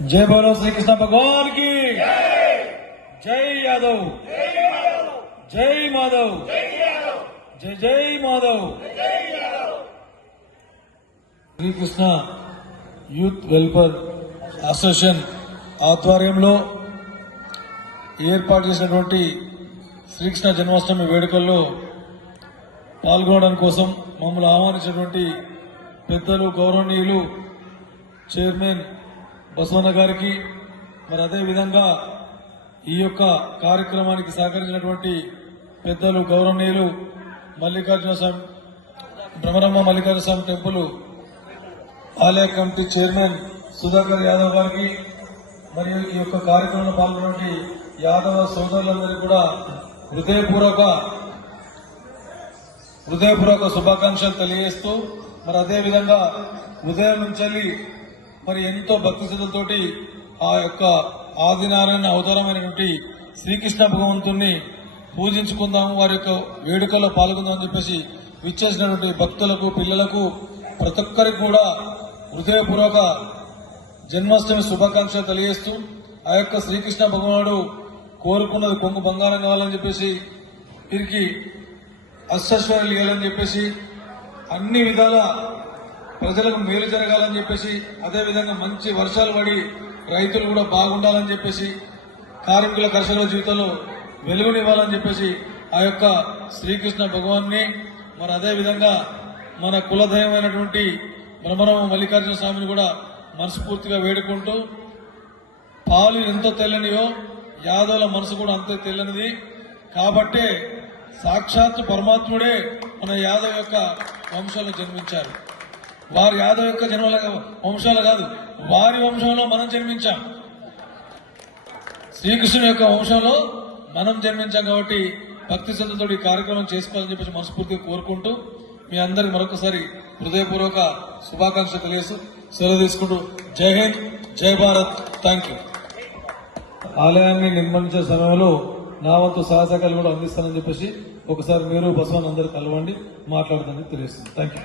जय बोलो श्री कृष्ण भगवान की जय यादव जय माधव जय जय Madhav Shri Krishna youth welfare association ఆధ్వర్యంలో ఏర్పాటు చేసినటువంటి శ్రీకృష్ణ జన్మాష్టమి వేడుకల్లో పాల్గొనడం కోసం మమ్మల్ని ఆహ్వానించినటువంటి పెద్దలు గౌరవనీయులు చైర్మన్ బసవన్న గారికి మరి అదే విధంగా ఈ యొక్క కార్యక్రమానికి సహకరించినటువంటి పెద్దలు గౌరవనీయులు మల్లికార్జున స్వామి భ్రమరమ్మ మల్లికార్జున స్వామి టెంపుల్ ఆలయ కమిటీ చైర్మన్ సుధాకర్ యాదవ్ గారికి మరియు ఈ యొక్క కార్యక్రమంలో పాల్గొన్నటువంటి యాదవ సోదరులందరికీ కూడా హృదయపూర్వక శుభాకాంక్షలు తెలియజేస్తూ మరి అదే విధంగా ఉదయం నుంచి మరి ఎంతో భక్తి శ్రద్ధలతోటి ఆ యొక్క ఆదినారాయణ అవతారమైనటువంటి శ్రీకృష్ణ భగవంతుణ్ణి పూజించుకుందాము, వారి యొక్క వేడుకల్లో పాల్గొందామని చెప్పేసి విచ్చేసినటువంటి భక్తులకు పిల్లలకు ప్రతి ఒక్కరికి కూడా హృదయపూర్వక జన్మాష్టమి శుభాకాంక్షలు తెలియజేస్తూ ఆ యొక్క శ్రీకృష్ణ భగవానుడు కోరుకున్నది కొంగు బంగారం కావాలని చెప్పేసి వీరికి అష్టైశ్వర్యాలు ఇవ్వాలని చెప్పేసి అన్ని విధాల ప్రజలకు మేలు జరగాలని చెప్పేసి అదేవిధంగా మంచి వర్షాలు పడి రైతులు కూడా బాగుండాలని చెప్పేసి కార్మికుల కర్షకుల జీవితంలో వెలుగునివ్వాలని చెప్పేసి ఆ యొక్క శ్రీకృష్ణ భగవాన్ని మరి అదేవిధంగా మన కులదైవమైనటువంటి భ్రమరమ్మ మల్లికార్జున స్వామిని కూడా మనస్ఫూర్తిగా వేడుకుంటూ పాలు ఎంతో తెల్లనియో యాదవుల మనసు కూడా అంతే తెల్లనిది కాబట్టే సాక్షాత్తు పరమాత్ముడే మన యాదవ్ యొక్క వంశంలో జన్మించారు. వారి యాదవ్ యొక్క వంశాలు కాదు, వారి వంశంలో మనం జన్మించాం. శ్రీకృష్ణుని యొక్క వంశంలో మనం జన్మించాం కాబట్టి భక్తి శ్రద్ధతో ఈ కార్యక్రమం చేసుకోవాలని చెప్పేసి మనస్ఫూర్తిగా కోరుకుంటూ మీ అందరికి మరొకసారి హృదయపూర్వక శుభాకాంక్షలు తెలియజేస్తూ సెలవు తీసుకుంటూ జై హింద్ జై భారత్. Thank you. ఆలయాన్ని నిర్మించే సమయంలో నా వంతు సహాయకాలు కూడా అందిస్తానని చెప్పేసి ఒకసారి మీరు బసవన్ అందరూ కలవండి, మాట్లాడుతుందని తెలియజేస్తుంది. Thank you.